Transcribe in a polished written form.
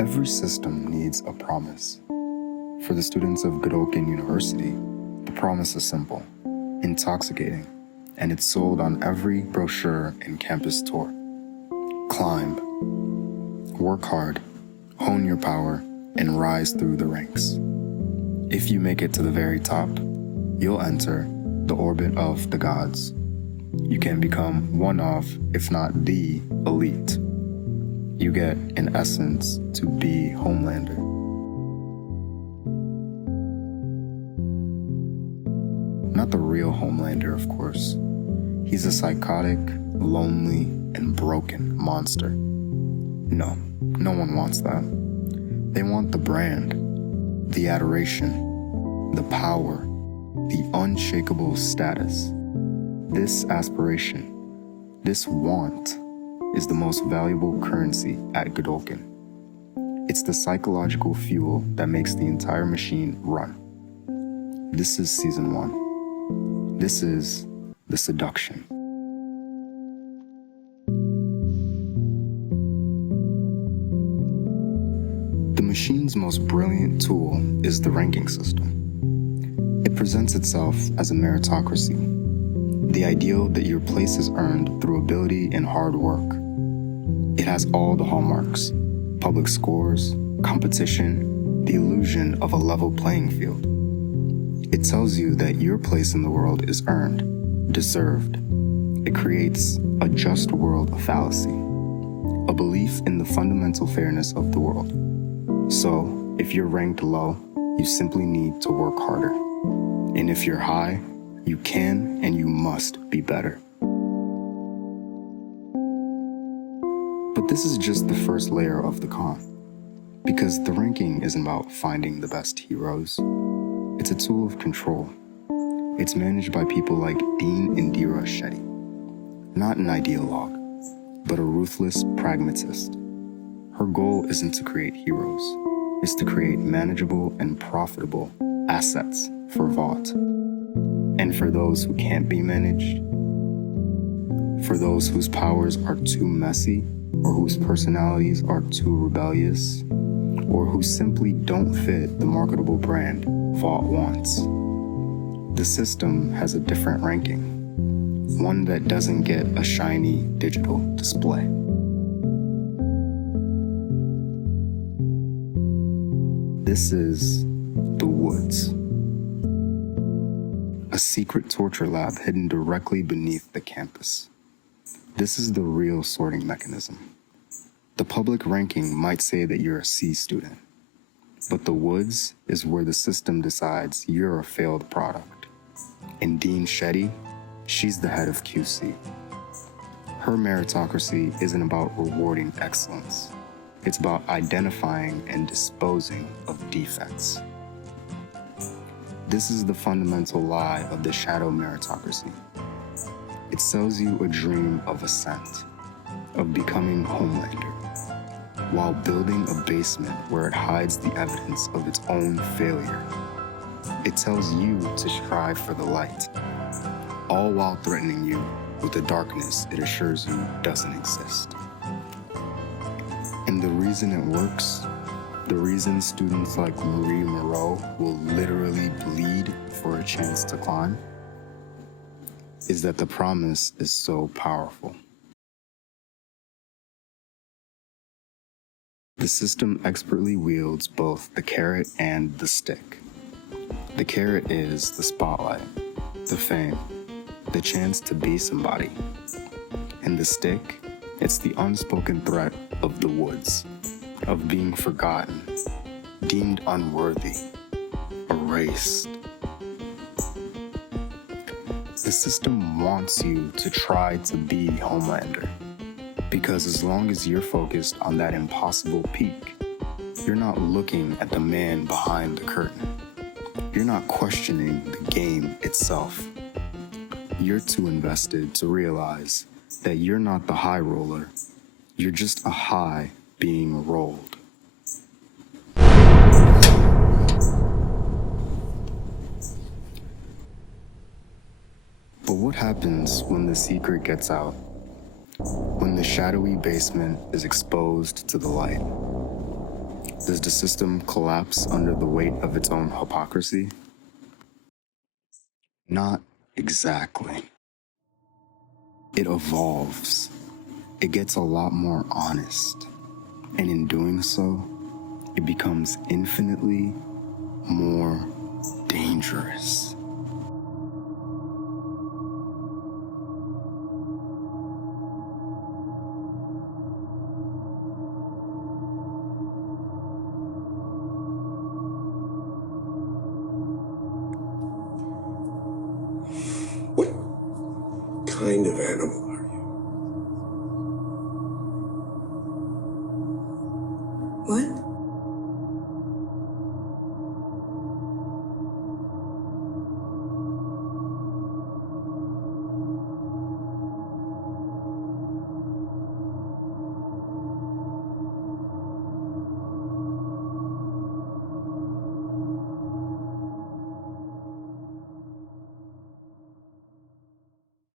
Every system needs a promise. For the students of Godolkin University, the promise is simple, intoxicating, and it's sold on every brochure and campus tour. Climb, work hard, hone your power, and rise through the ranks. If you make it to the very top, you'll enter the orbit of the gods. You can become one of, if not the, elite. You get, in essence, to be Homelander. Not the real Homelander, of course. He's a psychotic, lonely, and broken monster. No one wants that. They want the brand, the adoration, the power, the unshakable status. This aspiration, this want, is the most valuable currency at Godolkin. It's the psychological fuel that makes the entire machine run. This is season 1. This is the seduction. The machine's most brilliant tool is the ranking system. It presents itself as a meritocracy, the ideal that your place is earned through ability and hard work. It has all the hallmarks: public scores, competition, the illusion of a level playing field. It tells you that your place in the world is earned, deserved. It creates a just world of fallacy, a belief in the fundamental fairness of the world. So, if you're ranked low, you simply need to work harder. And if you're high, you can and you must be better. But this is just the first layer of the con, because the ranking isn't about finding the best heroes. It's a tool of control. It's managed by people like Dean Indira Shetty, not an ideologue, but a ruthless pragmatist. Her goal isn't to create heroes, it's to create manageable and profitable assets for Vought. And for those who can't be managed, for those whose powers are too messy, or whose personalities are too rebellious, or who simply don't fit the marketable brand Vought wants, the system has a different ranking, one that doesn't get a shiny digital display. This is the woods, a secret torture lab hidden directly beneath the campus. This is the real sorting mechanism. The public ranking might say that you're a C student, but the woods is where the system decides you're a failed product. And Dean Shetty, she's the head of QC. Her meritocracy isn't about rewarding excellence. It's about identifying and disposing of defects. This is the fundamental lie of the shadow meritocracy. It sells you a dream of ascent, of becoming Homelander, while building a basement where it hides the evidence of its own failure. It tells you to strive for the light, all while threatening you with the darkness it assures you doesn't exist. And the reason it works, the reason students like Marie Moreau will literally bleed for a chance to climb, is that the promise is so powerful. The system expertly wields both the carrot and the stick. The carrot is the spotlight, the fame, the chance to be somebody. And the stick, it's the unspoken threat of the woods, of being forgotten, deemed unworthy, erased. The system wants you to try to be Homelander, because as long as you're focused on that impossible peak, you're not looking at the man behind the curtain. You're not questioning the game itself. You're too invested to realize that you're not the high roller, you're just a high being rolled. But what happens when the secret gets out? When the shadowy basement is exposed to the light? Does the system collapse under the weight of its own hypocrisy? Not exactly. It evolves. It gets a lot more honest. And in doing so, it becomes infinitely more dangerous. What kind of animal are you? What?